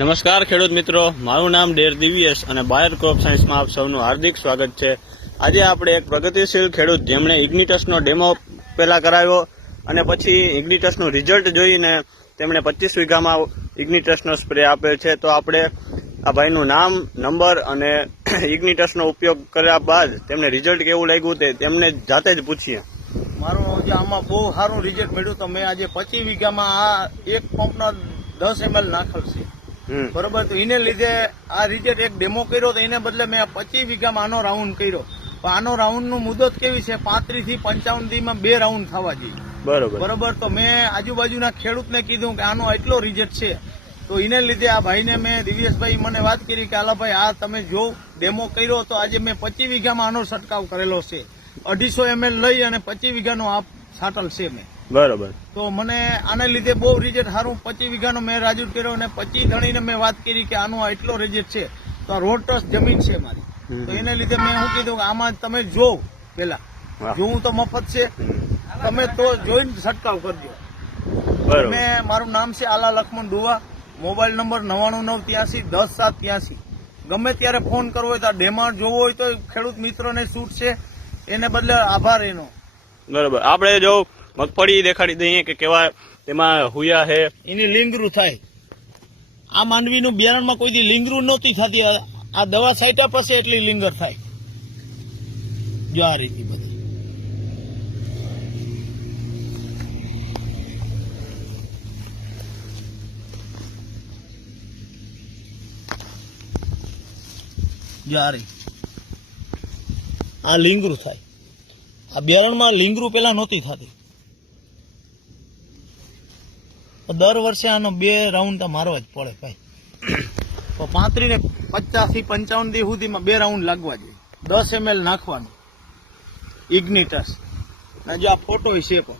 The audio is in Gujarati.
નમસ્કાર ખેડૂત મિત્રો, મારું નામ ડેર દિવ્યેશ અને બાયર ક્રોપ સાયન્સમાં આપ સૌનું હાર્દિક સ્વાગત છે. આજે આપણે એક પ્રગતિશીલ ખેડૂત જેમણે ઇગ્નિટસનો ડેમો પહેલાં કરાવ્યો અને પછી ઇગ્નિટસનું રિઝલ્ટ જોઈને તેમણે પચીસ વીઘામાં ઇગ્નિટસનો સ્પ્રે આપેલ છે. તો આપણે આ ભાઈનું નામ નંબર અને ઇગ્નિટસનો ઉપયોગ કર્યા બાદ તેમને રિઝલ્ટ કેવું લાગ્યું તે તેમને જાતે જ પૂછીએ. મારું જે આમાં બહુ સારું રિઝલ્ટ મળ્યું તો મેં આજે પચીસ વીઘામાં આ એક પંપના દસ એમએલ નાખેલ છે. બરોબર? તો એને લીધે આ રિજેક્ટ એક ડેમો કર્યો તો એને બદલે મેં પચીસ વીઘામાં આનો રાઉન્ડ કર્યો. પણ આનો રાઉન્ડનું મુદત કેવી છે? પાંત્રીસથી પંચાવન દીમાં બે રાઉન્ડ થવા જોઈએ બરોબર. બરોબર? તો મેં આજુબાજુના ખેડૂતને કીધું કે આનો એટલો રિઝલ્ટ છે. તો એને લીધે આ ભાઈને મેં દિવ્યેશભાઈ મને વાત કરી કે આલા ભાઈ આ તમે જો ડેમો કર્યો તો આજે મેં પચીસ વીઘામાં આનો છંટકાવ કરેલો છે. અઢીસો એમએલ લઈ અને પચીસ વીઘાનો આ છાટલ છે મેં. બરોબર. તો મને આને લીધે બહુ રિઝલ્ટ સારું પચીસ વીઘાનો મેં રાજુ કર્યો અને પચીસ ધણીને મેં વાત કરી કે આનો એટલો રિઝલ્ટ છે. તો આ રોડ ટ્રસ્ટ જમીન છે મારી. તો એને લીધે મેં શું કીધું કે આમાં તમે જોવ પેલા. જોવું તો મફત છે. તમે તો જોઈને છટકાવ કરજો. મેં મારું નામ છે આલા લક્ષ્મણ દુવા. મોબાઈલ નંબર નવાણું નવ ત્યાસી દસ સાત ત્યાસી. ગમે ત્યારે ફોન કરવો હોય તો આ ડેમાર જોવો હોય તો ખેડૂત મિત્રોને છૂટ છે. એને બદલે આભાર એનો. બરોબર. આપણે જો મગફળી દેખાડી દઈએ કે કેવા તેમાં હુયા છે એની લીંગરું થાય. આ માંડવીનું બિયારણમાં કોઈ દી લીંગરું નહોતી થતી. આ- દવા સાઈટા પાસે એટલી લીંગર થાય. જો આ રીતે બધી. જો આ રીતે. આ લીંગરું થાય. આ બિયારણમાં લીંગરું પેલા નહોતી થતી તો દર વર્ષે આનો બે રાઉન્ડ તો મારવા જ પડે ભાઈ. તો પાંત્રીસ ને પચાસી પંચાવન દી સુધીમાં બે રાઉન્ડ લાગવા જોઈએ. દસ એમએલ નાખવાનું. ઇગ્નિટસ અને જો આ ફોટો છે પણ.